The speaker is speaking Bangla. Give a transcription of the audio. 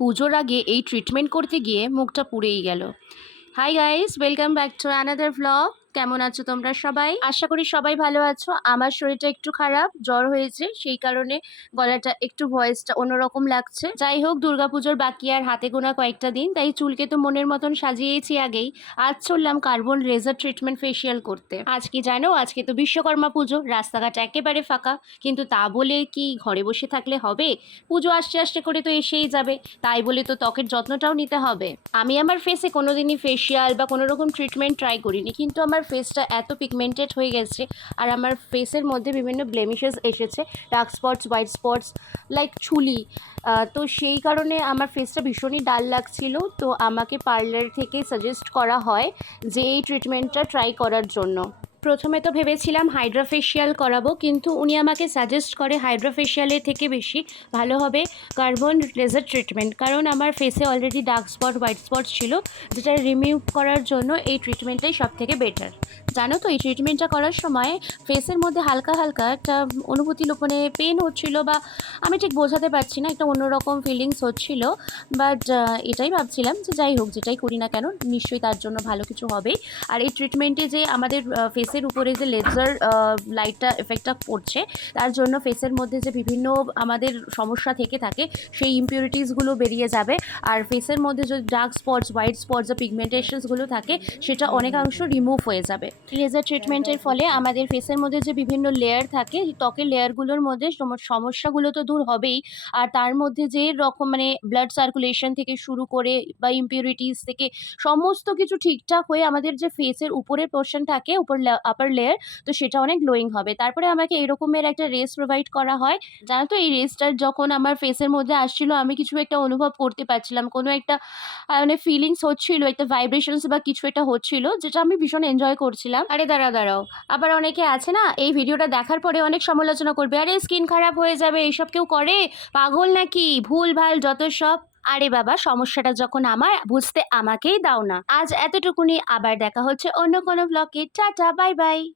পুজোর আগে এই ট্রিটমেন্ট করতে গিয়ে মুখটা পুড়েই গেল। Hi guys welcome back to another vlog কেমন আছো তোমরা সবাই? আশা করি সবাই ভালো আছো। আমার শরীরটা একটু খারাপ, জ্বর হয়েছে, সেই কারণে গলাটা একটু ভয়েসটা অন্যরকম লাগছে। যাই হোক, দুর্গাপুজোর বাকি আর হাতে গোনা কয়েকটা দিন, তাই চুলকে তো মনের মতন সাজিয়েছি আগেই। আজ চললাম কার্বন রেজার ট্রিটমেন্ট ফেসিয়াল করতে। আজকে জানো? আজকে তো বিশ্বকর্মা পুজো, রাস্তাঘাট একেবারে ফাঁকা। কিন্তু তা বলে কি ঘরে বসে থাকলে হবে? পুজো আসতে আসতে করে তো এসেই যাবে, তাই বলে তো ত্বকের যত্নটাও নিতে হবে। আমি আমার ফেসে কোনোদিনই ফেসিয়াল বা কোনো রকম ট্রিটমেন্ট ট্রাই করিনি, কিন্তু আমার ফেসটা এত পিগমেন্টেড হয়ে গেছে আর আমার ফেসের মধ্যে বিভিন্ন ব্লেমিশেস এসেছে dark spots white spots like চুলি। তো সেই কারণে আমার ফেসটা ভীষণই ডাল লাগছিল। তো আমাকে পার্লার থেকে সাজেস্ট করা হয় যে এই ট্রিটমেন্টটা ট্রাই করার জন্য। প্রথমে তো ভেবেছিলাম হাইড্রা ফেসিয়াল করাবো, কিন্তু উনি আমাকে সাজেস্ট করে হাইড্রা ফেসিয়ালের থেকে বেশি ভালো হবে কার্বন লেজার ট্রিটমেন্ট কারণ আমার ফেসে already dark spot white spot ছিল, যেটা রিমুভ করার জন্য এই ট্রিটমেন্টটাই সব থেকে বেটার জানো তো, এই ট্রিটমেন্টটা করার সময় ফেসের মধ্যে হালকা হালকা একটা অনুভূতি লো- মানে পেন হচ্ছিল বা আমি ঠিক বোঝাতে পারছি না, একটা অন্যরকম ফিলিংস হচ্ছিল। বাট এটাই ভাবছিলাম যে যাই হোক, যেটাই করি না কেন, নিশ্চয়ই তার জন্য ভালো কিছু হবেই আর এই ট্রিটমেন্টে যে আমাদের ফেসের উপরে যে লেজার লাইটটা এফেক্টটা পড়ছে, তার জন্য ফেসের মধ্যে যে বিভিন্ন আমাদের সমস্যা থেকে থাকে, সেই ইম্পিউরিটিসগুলো বেরিয়ে যাবে। আর ফেসের মধ্যে যে ডার্ক স্পটস হোয়াইট স্পটস যে পিগমেন্টেশনসগুলো থাকে, সেটা অনেকাংশ রিমুভ হয়ে যাবে। লেজার ট্রিটমেন্টের ফলে আমাদের ফেসের মধ্যে যে বিভিন্ন লেয়ার থাকে, ত্বকের লেয়ারগুলোর মধ্যে সম- সমস্যাগুলো তো দূর হবেই। আর তার মধ্যে যে রকম মানে ব্লাড সার্কুলেশন থেকে শুরু করে বা ইম্পিউরিটিস থেকে সমস্ত কিছু ঠিকঠাক হয়ে আমাদের যে ফেসের উপরের পোর্শন থাকে, উপর আপার লেয়ার তো সেটা অনেক গ্লোয়িং হবে। তারপরে আমাকে এরকমের একটা রেস প্রোভাইড করা হয়। জানো তো এই রেসটার যখন আমার ফেসের মধ্যে আসছিল, আমি কিছু একটা অনুভব করতে পারছিলাম। কোনো একটা মানে ফিলিংস হচ্ছিল, একটা ভাইব্রেশনস বা কিছু একটা হচ্ছিল, যেটা আমি ভীষণ এনজয় করছিলাম। আরে দাঁড়া দাঁড়াও, আবার অনেকে আছে না, এই ভিডিওটা দেখার পরে অনেক সমালোচনা করবে, আরে স্কিন খারাপ হয়ে যাবে, এইসব কেউ করে? পাগল নাকি? ভুল, ভালো, যত সব? আরে বাবা, সমস্যাটা যখন আমার, বুঝতে আমাকেই দাও না। আজ এতটুকুনি, আবার দেখা হচ্ছে অন্য কোনো ব্লকে টাটা, বাই বাই।